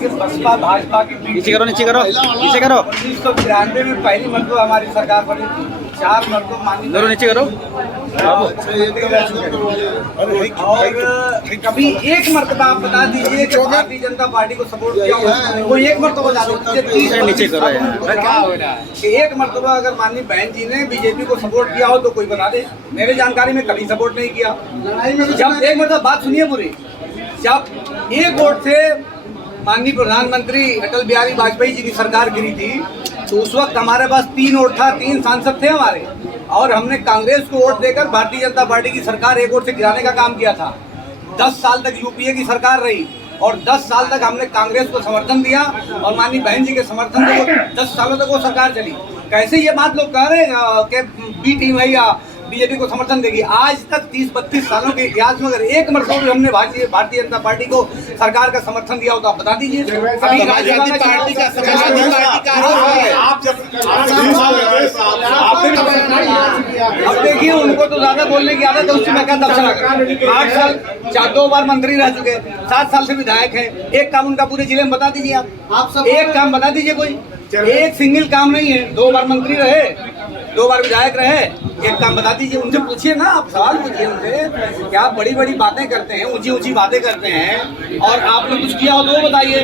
देखिए बसपा भाजपा की नीचे करो 1993 में पहली मरतबा हमारी सरकार बनी थी। 4 मरतबा मानी नीचे करो। और कभी एक मरतबा आप बता दीजिए कि भारतीय जनता पार्टी को सपोर्ट किया हो, वो एक मरतबा बता दीजिए। नीचे करो क्या हो रहा है कि एक मरतबा अगर माननीय बहन जी ने बीजेपी को सपोर्ट किया हो तो कोई बता दे। मेरे जानकारी में कभी सपोर्ट नहीं किया। जब एक मतलब बात सुनिए पूरी, जब एक वोट से माननीय प्रधानमंत्री अटल बिहारी वाजपेयी जी की सरकार गिरी थी तो उस वक्त हमारे पास 3 वोट था, 3 सांसद थे हमारे, और हमने कांग्रेस को वोट देकर भारतीय जनता पार्टी की सरकार एक वोट से गिराने का काम किया था। 10 साल तक यूपीए की सरकार रही और 10 साल तक हमने कांग्रेस को समर्थन दिया और माननीय बहन जी के समर्थन से 10 सालों तक वो सरकार चली। कैसे ये बात लोग कह रहे हैं कि बी टीम है या बीजेपी को समर्थन देगी? आज तक 30-32 सालों के इतिहास में अगर एक मरतबा भी हमने भारतीय जनता पार्टी को सरकार का समर्थन दिया हो तो आप बता दीजिए। अभी समाजवादी पार्टी का अब देखिए, उनको तो ज्यादा बोलने की आदत है, उससे मैं क्या दर्शना कर 8 साल 2 बार मंत्री रह चुके, 7 साल से विधायक हैं। एक काम उनका पूरे जिले में बता दीजिए। आप सब एक काम बता दीजिए, कोई एक सिंगल काम नहीं है। 2 बार मंत्री रहे, 2 बार विधायक रहे, एक काम बता दीजिए। उनसे पूछिए ना, आप सवाल पूछिए उनसे। क्या बड़ी बड़ी बातें करते हैं, ऊंची ऊंची बातें करते हैं, और आपने कुछ किया हो तो वो बताइए।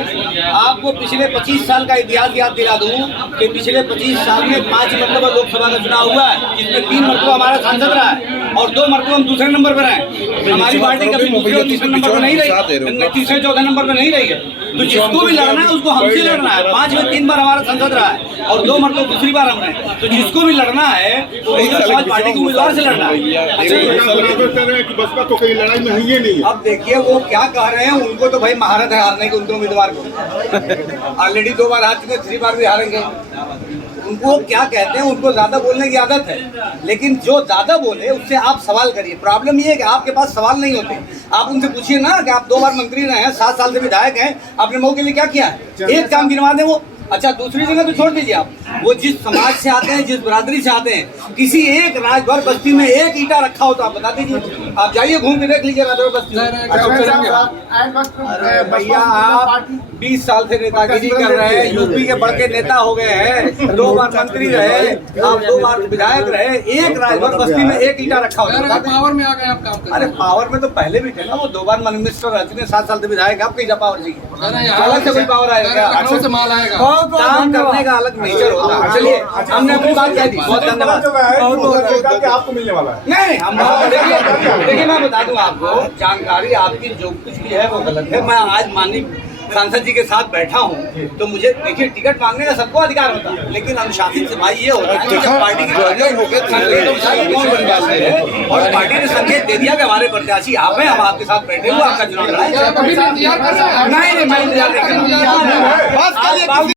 आपको पिछले 25 साल का इतिहास याद दिला दूं कि पिछले 25 साल में 5 मरतबा लोकसभा का चुनाव हुआ है, जिसमें 3 मरतबा हमारा सांसद रहा है और 2 मरतबा हम दूसरे नंबर पर रहे। हमारी पार्टी कभी दूसरे और तीसरे नंबर पर नहीं रही, तीसरे चौथे नंबर पर नहीं रही है। तो जिसको भी लड़ना है उसको हमसे लड़ना है। 5 में 3 बार हमारा सांसद रहा है और 2 मरतबा दूसरी बार हमने। तो जिसको भी लड़ना है तो समाज पार्टी के उम्मीदवार से लड़ना है। बसपा तो कोई लड़ाई में है नहीं। अब देखिए वो क्या कह रहे हैं, उनको तो भाई महारत है हारने की, उनके उम्मीदवार को ऑलरेडी 2 बार हार चुके, 3 बार भी हारेंगे। उनको क्या कहते हैं, उनको ज्यादा बोलने की आदत है, लेकिन जो ज्यादा बोले उससे आप सवाल करिए। प्रॉब्लम ये है कि आपके पास सवाल नहीं होते। आप उनसे पूछिए ना कि आप 2 बार मंत्री रहे हैं, 7 साल से विधायक हैं, आपने मऊ के लिए क्या किया है? एक काम गिनवा दें वो। अच्छा, दूसरी जगह तो छोड़ दीजिए आप, वो जिस समाज से आते हैं, जिस बिरादरी से आते हैं, किसी एक राजभर बस्ती में एक ईंटा रखा हो तो आप बता दीजिए। आप जाइए घूम के देख लीजिए राजभर बस्ती में। अरे भैया, आप 20 साल से नेतागिरी कर रहे हैं, यूपी के बड़ के नेता हो गए हैं, 2 बार मंत्री रहे, आप 2 बार विधायक रहे, एक राजभर बस्ती में एक ईंटा रखा हो। पावर में आ गए आप काम। अरे पावर में तो पहले भी थे ना, वो 2 बार मिनिस्टर रह चुके, 7 साल से विधायक। आप कहीं पावर चाहिए, अलग से कोई पावर आएगा, से माल आएगा, काम करने का अलग नेचर होता है। चलिए, हमने अपनी बात कह दी, बहुत धन्यवाद। आपको मिलने वाला है। नहीं, हम देखिए मैं बता दूं आपको, जानकारी आपकी जो कुछ भी है वो गलत है। मैं आज माननीय सांसद जी के साथ बैठा हूँ तो मुझे देखिए, टिकट मांगने का सबको अधिकार होता है, लेकिन अनुशासित सिपाही ये होता है कि जब पार्टी की और पार्टी ने संकेत दे दिया कि हमारे प्रत्याशी आप हैं, हम आपके साथ बैठे हुए आपका चुनाव लड़ाएंगे। नहीं, मैं इंतजार नहीं कर रहा।